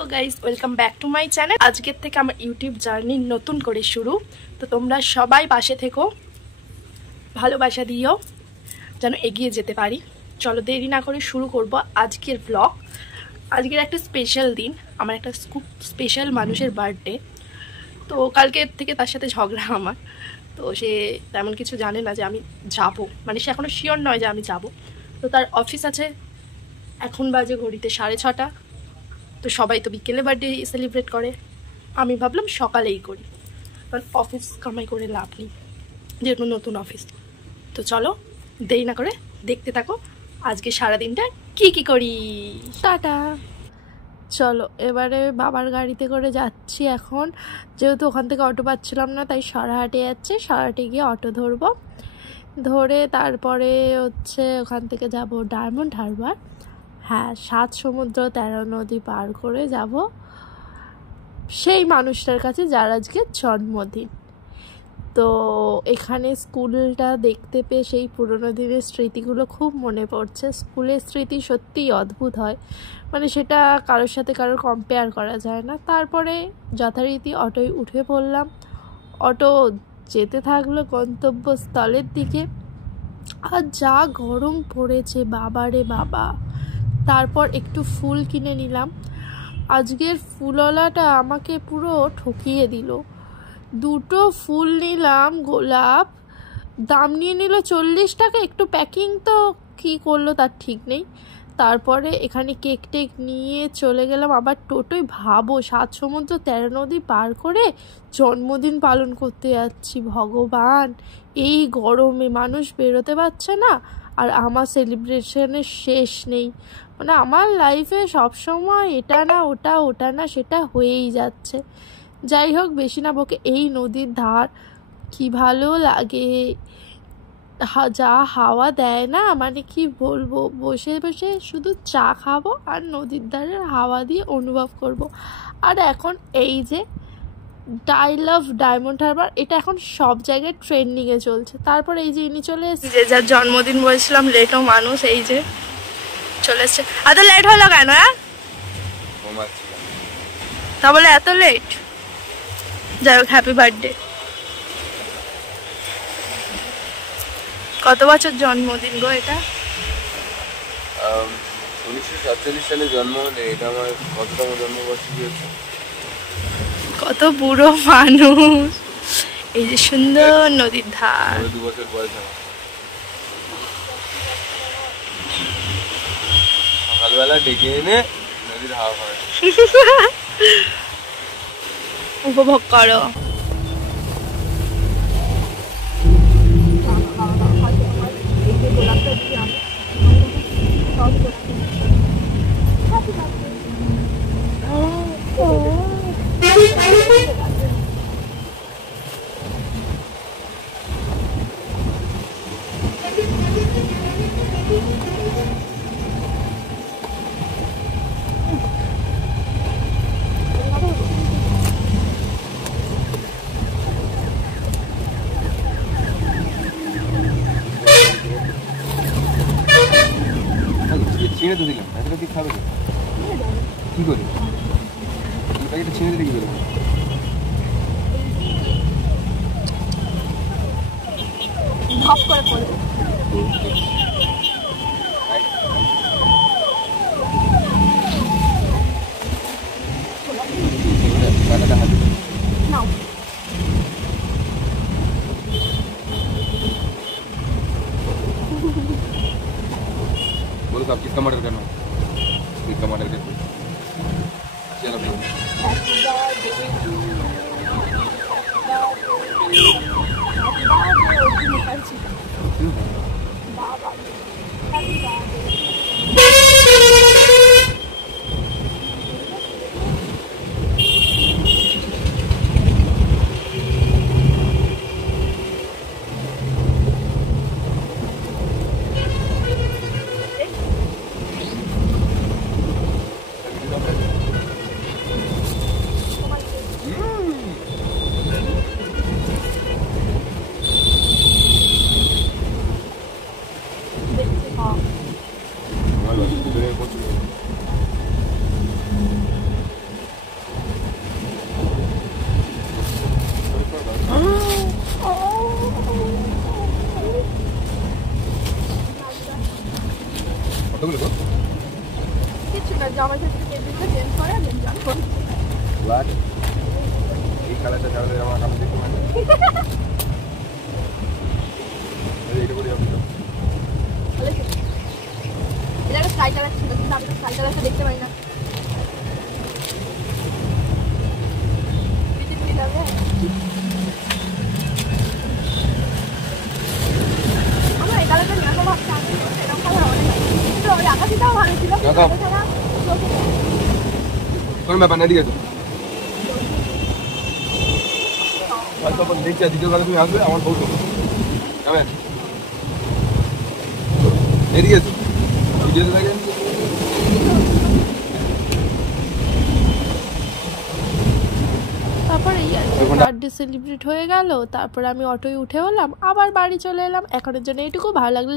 তো guys welcome back to my channel. আজকের থেকে আমার ইউটিউব জার্নি নতুন করে শুরু। তো তোমরা সবাই পাশে থেকো, ভালোবাসা দিও যেন এগিয়ে যেতে পারি। চলো দেরি না করে শুরু করব আজকের ব্লগ। আজকের একটা স্পেশাল দিন, আমার একটা খুব স্পেশাল মানুষের বার্থডে। তো কালকের থেকে তার সাথে ঝগড়া আমার। তো সে তেমন কিছু জানে না যে আমি যাব, মানে সে এখনও শিওর নয় যে আমি যাব। তো তার অফিস আছে, এখন বাজে ঘড়িতে 6:30। তো সবাই তো বিকেলে বার্থডে সেলিব্রেট করে, আমি ভাবলাম সকালেই করি, কারণ অফিস কামাই করে লাভ নেই, যেহেতু নতুন অফিস। তো চলো দেরি না করে দেখতে থাকো আজকে সারাদিনটা কি কি করি। টাটা। চলো এবারে বাবার গাড়িতে করে যাচ্ছি এখন, যেহেতু ওখান থেকে অটো পাচ্ছিলাম না তাই সরাহাটে যাচ্ছি। সরাহাটে গিয়ে অটো ধরবো, ধরে তারপরে হচ্ছে ওখান থেকে যাব ডায়মন্ড হারবার। হ্যাঁ, 7 সমুদ্র 13 নদী পার করে যাব সেই মানুষটার কাছে যার আজকে জন্মদিন। তো এখানে স্কুলটা দেখতে পেয়ে সেই পুরোনো দিনের স্মৃতিগুলো খুব মনে পড়ছে। স্কুলের স্মৃতি সত্যিই অদ্ভুত হয়, মানে সেটা কারোর সাথে কারোর কম্পেয়ার করা যায় না। তারপরে যথারীতি অটোয় উঠে পড়লাম, অটো যেতে থাকলো গন্তব্যস্থলের দিকে। আর যা গরম পড়েছে বাবারে বাবা। তারপর একটু ফুল কিনে নিলাম। আজকের ফুলওয়ালাটা আমাকে পুরো ঠকিয়ে দিল। 2টো ফুল নিলাম গোলাপ, দাম নিয়ে নিল 40 টাকা। একটু প্যাকিং তো কী করলো তার ঠিক নেই। তারপরে এখানে কেক টেক নিয়ে চলে গেলাম আবার টোটোয়। ভাবো 7 সমুদ্র 13 নদী পার করে জন্মদিন পালন করতে যাচ্ছি। ভগবান, এই গরমে মানুষ বেরোতে পারছে না, আর আমার সেলিব্রেশনের শেষ নেই। মানে আমার লাইফে সবসময় এটা না ওটা, ওটা না সেটা হয়েই যাচ্ছে। যাই হোক, বেশি না বকে, এই নদীর ধার কি ভালো লাগে, যা হাওয়া দেয় না, মানে কি বলবো, বসে বসে শুধু চা খাবো আর নদীর ধারের হাওয়া দিয়ে অনুভব করব। আর এখন এই যে আই লাভ ডায়মন্ড হারবার, এটা এখন সব জায়গায় ট্রেন্ডিংয়ে চলছে। তারপর এই যে ইনি চলে এসেছে, যে যার জন্মদিন বলছিলাম লেটও মানুষ, এই যে চলে এসছে। এত লেট হলো কেন? তা বলে এত লেট? যাই হোক, হ্যাপি বার্থডে। কত বছর জন্মদিন গো এটা? 1947 সালে জন্ম হলে এটা আমার কততম জন্মবার্ষিকী হচ্ছে। কত বুড়ো মানুষ। এই যে সুন্দর নদীর ধার। 2 বছর বয়স আমার। সকালবেলা ডেকে এনে নদীর হাওয়া খাওয়া উপভোগ করো। ছিঁড়ে তো দিলাম, এতটা কি খাবে কি করে? প্যাকেটটা ছিঁড়ে দিলে কি করে? ভাব করে পড়বে। নাও बोलो साहब किसका मर्डर करना है? किसका मर्डर करना है? चलो बोलो। ব্ল্যাক এই কালারটা ছাড়লে আমার কাছে দেখতে পাই এইটা করে আপনি এটা একটা স্কাই কালার ছিল কিন্তু আমি তো স্কাই কালারটা দেখতে পাই না আমার এই কালারটা নিয়ে আসা ভাবছি আমি এরকম কালার অনেক কিন্তু ওই আকাশিটাও ভালো ছিল কোন ব্যাপার না দিকে তো হয়তো এখন দেখছি দ্বিতীয় কালে তুমি আসবে আমার বউ যাবেন এদিকে তো ভিডিওতে দেখেন তারপর এই বার্থডে সেলিব্রেট হয়ে গেল তারপর আমি অটোয় উঠে হলাম আবার বাড়ি চলে এলাম এখনের জন্য এইটুকু ভালো লাগলে